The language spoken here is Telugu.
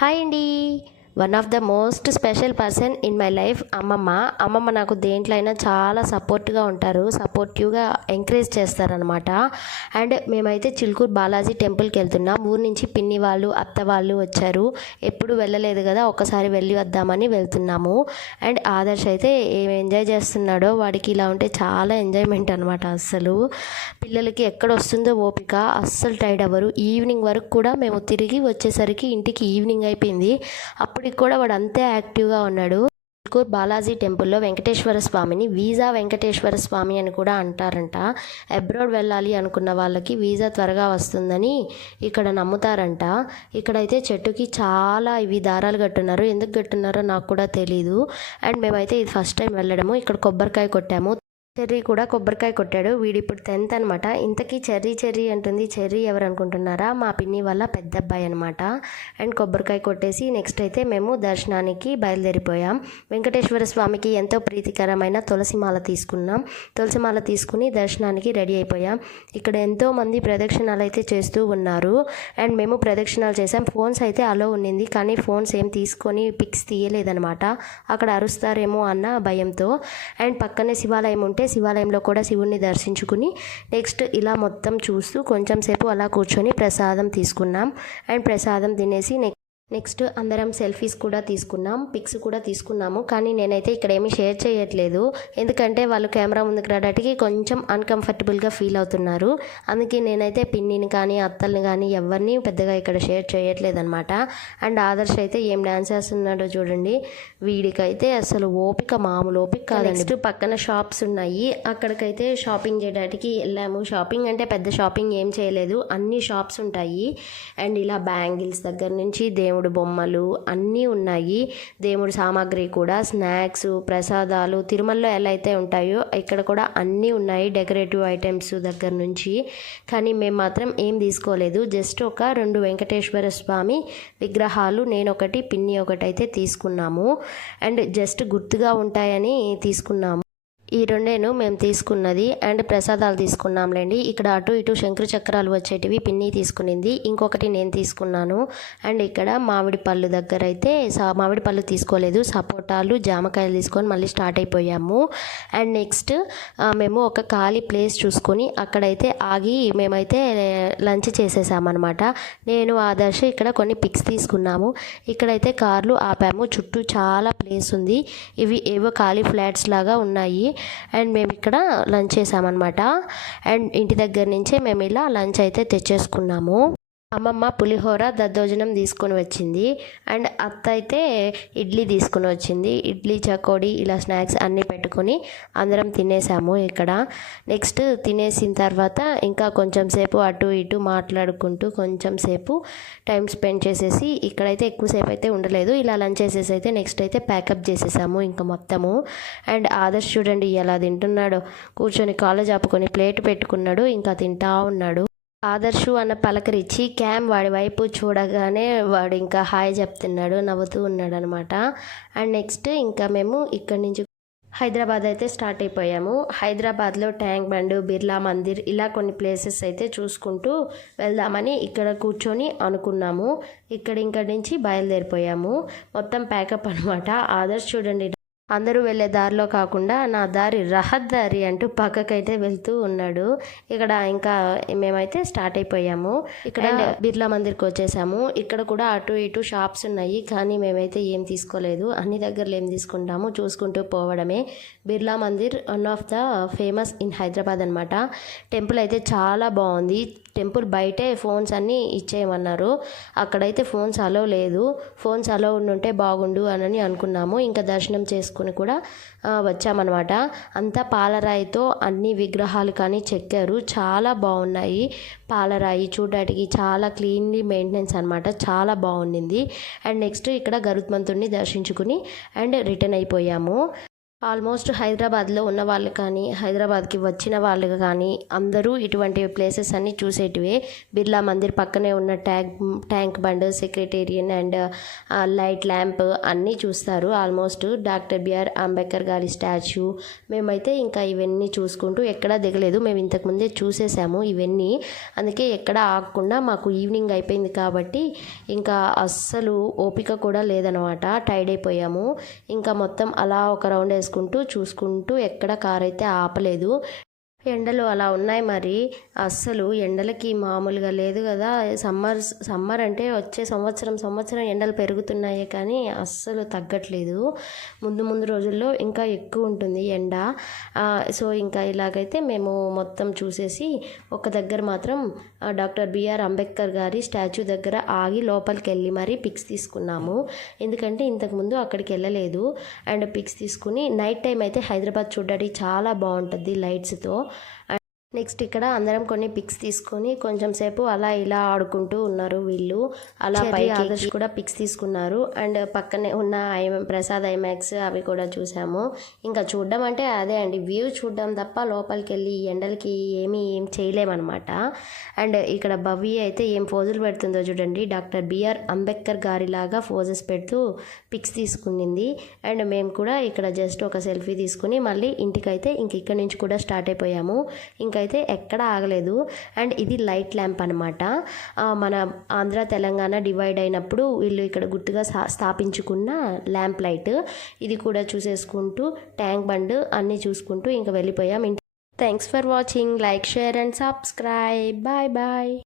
హాయ్ అండి. One of the most special person in my life అమ్మమ్మ నాకు దేంట్లో అయినా చాలా సపోర్ట్గా ఉంటారు, సపోర్టివ్గా ఎంకరేజ్ చేస్తారనమాట. అండ్ మేమైతే చిలుకూరు బాలాజీ టెంపుల్కి వెళ్తున్నాం. ఊరు నుంచి పిన్ని వాళ్ళు అత్త వాళ్ళు వచ్చారు. ఎప్పుడు వెళ్ళలేదు కదా, ఒక్కసారి వెళ్ళి వద్దామని వెళ్తున్నాము. అండ్ ఆదర్శ్ అయితే ఏం ఎంజాయ్ చేస్తున్నాడో, వాడికి ఇలా ఉంటే చాలా ఎంజాయ్మెంట్ అనమాట. అస్సలు పిల్లలకి ఎక్కడ వస్తుందో ఓపిక, అస్సలు టైర్డ్ అవ్వరు. ఈవినింగ్ వరకు కూడా మేము తిరిగి వచ్చేసరికి ఇంటికి ఈవినింగ్ అయిపోయింది. అప్పటికి కూడా వాడు అంతే యాక్టివ్గా ఉన్నాడు. చిలుకూరు బాలాజీ టెంపుల్లో వెంకటేశ్వర స్వామిని వీజా వెంకటేశ్వర స్వామి అని కూడా అంటారంట. అబ్రాడ్ వెళ్ళాలి అనుకున్న వాళ్ళకి వీజా త్వరగా వస్తుందని ఇక్కడ నమ్ముతారంట. ఇక్కడైతే చెట్టుకి చాలా ఇవి దారాలు కట్టున్నారు. ఎందుకు కట్టున్నారో నాకు కూడా తెలీదు. అండ్ మేమైతే ఇది ఫస్ట్ టైం వెళ్ళడము. ఇక్కడ కొబ్బరికాయ కొట్టాము. చెర్రీ కూడా కొబ్బరికాయ కొట్టాడు. వీడు ఇప్పుడు 10th అనమాట. ఇంతకీ చెర్రీ అంటుంది. చెర్రీ ఎవరు అనుకుంటున్నారా? మా పిన్ని వాళ్ళ పెద్ద అబ్బాయి అనమాట. అండ్ కొబ్బరికాయ కొట్టేసి నెక్స్ట్ అయితే మేము దర్శనానికి బయలుదేరిపోయాం. వెంకటేశ్వర స్వామికి ఎంతో ప్రీతికరమైన తులసిమాల తీసుకున్నాం. తులసిమాల తీసుకుని దర్శనానికి రెడీ అయిపోయాం. ఇక్కడ ఎంతోమంది ప్రదక్షిణాలు అయితే చేస్తూ ఉన్నారు. అండ్ మేము ప్రదక్షిణాలు చేసాం. ఫోన్స్ అయితే అలో ఉన్నింది, కానీ ఫోన్స్ ఏం తీసుకొని పిక్స్ తీయలేదనమాట. అక్కడ అరుస్తారేమో అన్న భయంతో. అండ్ పక్కనే శివాలయం ఉంటే శివాలయంలో కూడా శివుణ్ణి దర్శించుకుని నెక్స్ట్ ఇలా మొత్తం చూస్తూ కొంచెం సేపు అలా కూర్చొని ప్రసాదం తీసుకున్నాం. అండ్ ప్రసాదం తినేసి నెక్స్ట్ అందరం సెల్ఫీస్ కూడా తీసుకున్నాం, పిక్స్ కూడా తీసుకున్నాము. కానీ నేనైతే ఇక్కడ ఏమీ షేర్ చేయట్లేదు, ఎందుకంటే వాళ్ళు కెమెరా ముందుకు రావడానికి కొంచెం అన్కంఫర్టబుల్గా ఫీల్ అవుతున్నారు. అందుకే నేనైతే పిన్నిని కానీ అత్తల్ని కానీ ఎవరిని పెద్దగా ఇక్కడ షేర్ చేయట్లేదన్నమాట. అండ్ ఆదర్శ్ అయితే ఏం డ్యాన్స్ చేస్తున్నాడో చూడండి. వీడికైతే అసలు మామూలు ఓపిక కాదండి. నెక్స్ట్ పక్కన షాప్స్ ఉన్నాయి, అక్కడికైతే షాపింగ్ చేయడానికి వెళ్ళాము. షాపింగ్ అంటే పెద్ద షాపింగ్ ఏం చేయలేదు, అన్ని షాప్స్ ఉంటాయి. అండ్ ఇలా బ్యాంగిల్స్ దగ్గర నుంచి దేవుడు బొమ్మలు అన్నీ ఉన్నాయి. దేవుడి సామాగ్రి కూడా, స్నాక్స్, ప్రసాదాలు తిరుమలలో ఎలా అయితే ఉంటాయో ఇక్కడ కూడా అన్నీ ఉన్నాయి, డెకరేటివ్ ఐటమ్స్ దగ్గర నుంచి. కానీ మేము మాత్రం ఏం తీసుకోలేదు. జస్ట్ ఒక 2 వెంకటేశ్వర స్వామి విగ్రహాలు, నేను ఒకటి పిన్ని ఒకటి అయితే తీసుకున్నాము. అండ్ జస్ట్ గుర్తుగా ఉంటాయని తీసుకున్నాము. ఈ రెండేను మేము తీసుకున్నది. అండ్ ప్రసాదాలు తీసుకున్నాంలేండి. ఇక్కడ అటు ఇటు శంకర చక్రాలు వచ్చేటివి పిన్ని తీసుకునింది, ఇంకొకటి నేను తీసుకున్నాను. అండ్ ఇక్కడ మామిడి పళ్ళు దగ్గర అయితే మామిడి పళ్ళు తీసుకోలేదు, సపోటాలు జామకాయలు తీసుకొని మళ్ళీ స్టార్ట్ అయిపోయాము. అండ్ నెక్స్ట్ మేము ఒక ఖాళీ ప్లేస్ చూసుకొని అక్కడైతే ఆగి మేమైతే లంచ్ చేసేసామన్నమాట. నేను ఆదర్శ్ ఇక్కడ కొన్ని పిక్స్ తీసుకున్నాము. ఇక్కడైతే కార్లు ఆపాము, చుట్టూ చాలా ప్లేస్ ఉంది. ఇవి ఏవో ఖాళీ ఫ్లాట్స్ లాగా ఉన్నాయి. అండ్ మేము ఇక్కడ లంచ్ చేసామన్నమాట. అండ్ ఇంటి దగ్గర నుంచే మేము ఇలా లంచ్ అయితే తెచ్చేసుకున్నాము. అమ్మమ్మ పులిహోర దద్దోజనం తీసుకొని వచ్చింది. అండ్ అత్త అయితే ఇడ్లీ తీసుకొని వచ్చింది. ఇడ్లీ చకోడి ఇలా స్నాక్స్ అన్నీ పెట్టుకొని అందరం తినేసాము ఇక్కడ. నెక్స్ట్ తినేసిన తర్వాత ఇంకా కొంచెం సేపు అటు ఇటు మాట్లాడుకుంటూ కొంచెం సేపు టైం స్పెండ్ చేసేసి ఇక్కడైతే ఎక్కువసేపు అయితే ఉండలేదు. ఇలా లంచ్ చేసేసి అయితే నెక్స్ట్ అయితే ప్యాకప్ చేసేసాము ఇంకా మొత్తము. అండ్ ఆదర్శ్ చూడండి ఎలా తింటున్నాడో, కూర్చొని కాలేజ్ ఆపుకొని ప్లేట్ పెట్టుకున్నాడు, ఇంకా తింటా ఉన్నాడు. ఆదర్శు అన్న పలకరించి వాడి వైపు చూడగానే వాడు ఇంకా హాయ్ చెప్తున్నాడు, నవ్వుతూ ఉన్నాడు అనమాట. అండ్ నెక్స్ట్ ఇంకా మేము ఇక్కడి నుంచి హైదరాబాద్ అయితే స్టార్ట్ అయిపోయాము. హైదరాబాద్లో ట్యాంక్ బండ్, బిర్లా మందిర్ ఇలా కొన్ని ప్లేసెస్ అయితే చూసుకుంటూ వెళ్దామని ఇక్కడ కూర్చొని అనుకున్నాము. ఇక్కడి నుంచి బయలుదేరిపోయాము. మొత్తం ప్యాకప్ అనమాట. ఆదర్శ్ చూడండి అందరూ వెళ్ళే దారిలో కాకుండా నా దారి రహదారి అంటూ పక్కకైతే వెళ్తూ ఉన్నాడు. ఇక్కడ ఇంకా మేమైతే స్టార్ట్ అయిపోయాము. ఇక్కడ బిర్లా మందిర్కి వచ్చేసాము. ఇక్కడ కూడా అటు ఇటు షాప్స్ ఉన్నాయి, కానీ మేమైతే ఏం తీసుకోలేదు. అన్ని దగ్గరలో ఏం తీసుకుంటాము చూసుకుంటూ పోవడమే. Birla Mandir one of the famous in Hyderabad అనమాట. టెంపుల్ అయితే చాలా బాగుంది. టెంపుల్ బయటే ఫోన్స్ అన్నీ ఇచ్చేయమన్నారు. అక్కడైతే ఫోన్స్ అలో లేదు. ఫోన్స్ అలో ఉండుంటే బాగుండు అని అనుకున్నాము. ఇంకా దర్శనం చేసుకుని కూడా వచ్చామన్నమాట. అంతా పాలరాయితో అన్ని విగ్రహాలు కానీ చెక్కారు, చాలా బాగున్నాయి. పాలరాయి చూడడానికి చాలా క్లీన్లీ మెయింటెనెన్స్ అనమాట, చాలా బాగుండింది. అండ్ నెక్స్ట్ ఇక్కడ గరుత్మంతుడిని దర్శించుకుని అండ్ రిటర్న్ అయిపోయాము. ఆల్మోస్ట్ హైదరాబాద్లో ఉన్న వాళ్ళు కానీ హైదరాబాద్కి వచ్చిన వాళ్ళు కానీ అందరూ ఇటువంటి ప్లేసెస్ అన్నీ చూసేటివే. బిర్లా మందిర్ పక్కనే ఉన్న Tank Bund, secretariat and light lamp అన్నీ చూస్తారు. ఆల్మోస్ట్ డాక్టర్ బిఆర్ అంబేద్కర్ గారి స్టాచ్యూ. మేమైతే ఇంకా ఇవన్నీ చూసుకుంటూ ఎక్కడా దిగలేదు. మేము ఇంతకుముందే చూసేసాము ఇవన్నీ. అందుకే ఎక్కడ ఆగకుండా మాకు ఈవినింగ్ అయిపోయింది కాబట్టి ఇంకా అస్సలు ఓపిక కూడా లేదనమాట. టైర్డ్ అయిపోయాము. ఇంకా మొత్తం అలా ఒక రౌండ్ చూసుకుంటూ ఎక్కడ కార్ అయితే ఆపలేదు. ఎండలు అలా ఉన్నాయి మరి. అస్సలు ఎండలకి మామూలుగా లేదు కదా. సమ్మర్ అంటే వచ్చే సంవత్సరం ఎండలు పెరుగుతున్నాయి కానీ అస్సలు తగ్గట్లేదు. ముందు రోజుల్లో ఇంకా ఎక్కువ ఉంటుంది ఎండ. సో ఇంకా ఇలాగైతే మేము మొత్తం చూసేసి ఒక దగ్గర మాత్రం డాక్టర్ బిఆర్ అంబేద్కర్ గారి స్టాచ్యూ దగ్గర ఆగి లోపలికి వెళ్ళి మరి పిక్స్ తీసుకున్నాము. ఎందుకంటే ఇంతకుముందు అక్కడికి వెళ్ళలేదు. అండ్ పిక్స్ తీసుకుని నైట్ టైం అయితే హైదరాబాద్ చూడడానికి చాలా బాగుంటుంది లైట్స్తో. నెక్స్ట్ ఇక్కడ అందరం కొన్ని పిక్స్ తీసుకొని కొంచెం సేపు అలా ఇలా ఆడుకుంటూ ఉన్నారు వీళ్ళు. అలా పైకి ఆదర్శ్ కూడా పిక్స్ తీసుకున్నారు. అండ్ పక్కనే ఉన్న ప్రసాద్ ఐమాక్స్ అవి కూడా చూసాము. ఇంకా చూడడం అంటే అదే అండి, వ్యూ చూడడం తప్ప లోపలికి వెళ్ళి ఎండలకి ఏం చేయలేమన్నమాట. అండ్ ఇక్కడ భవ్య అయితే ఏం పోజులు పెడుతుందో చూడండి. డాక్టర్ బిఆర్ అంబేద్కర్ గారిలాగా పోజెస్ పెడుతూ పిక్స్ తీసుకునింది. అండ్ మేము కూడా ఇక్కడ జస్ట్ ఒక సెల్ఫీ తీసుకుని మళ్ళీ ఇంటికైతే ఇక్కడ నుంచి కూడా స్టార్ట్ అయిపోయాము. అయితే ఎక్కడ ఆగలేదు. అండ్ ఇది లైట్ ల్యాంప్ అనమాట. మన ఆంధ్ర తెలంగాణ డివైడ్ అయినప్పుడు వీళ్ళు ఇక్కడ గుర్తుగా స్థాపించుకున్న ల్యాంప్ లైట్. ఇది కూడా చూసేసుకుంటూ ట్యాంక్ బండ్ అన్నీ చూసుకుంటూ ఇంకా వెళ్ళిపోయాం. Thanks for watching. Like, share and subscribe. Bye bye.